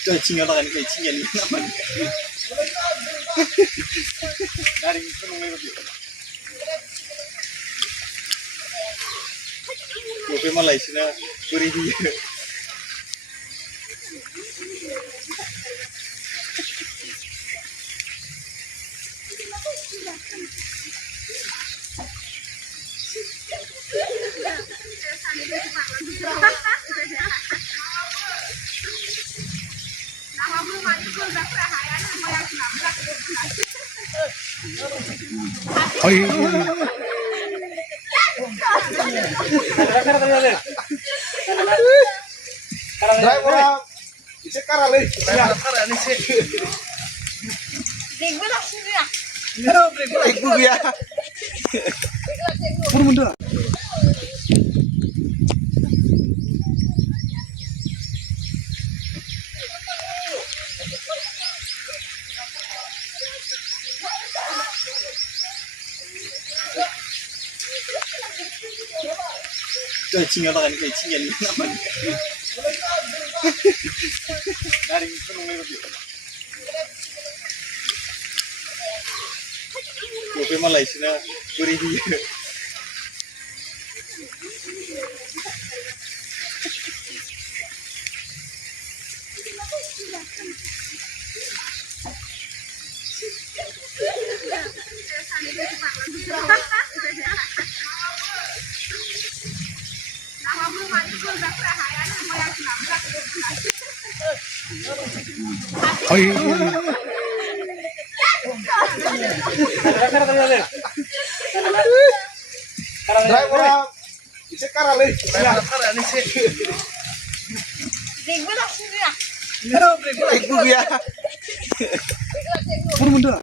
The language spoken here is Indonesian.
Cacing orang ini cacing yang apa? Dari sungai itu. Kopi Malaysia beri dia. Cacing orang ini cacing yang apa? Dari sungai itu. Kopi Malaysia beri dia.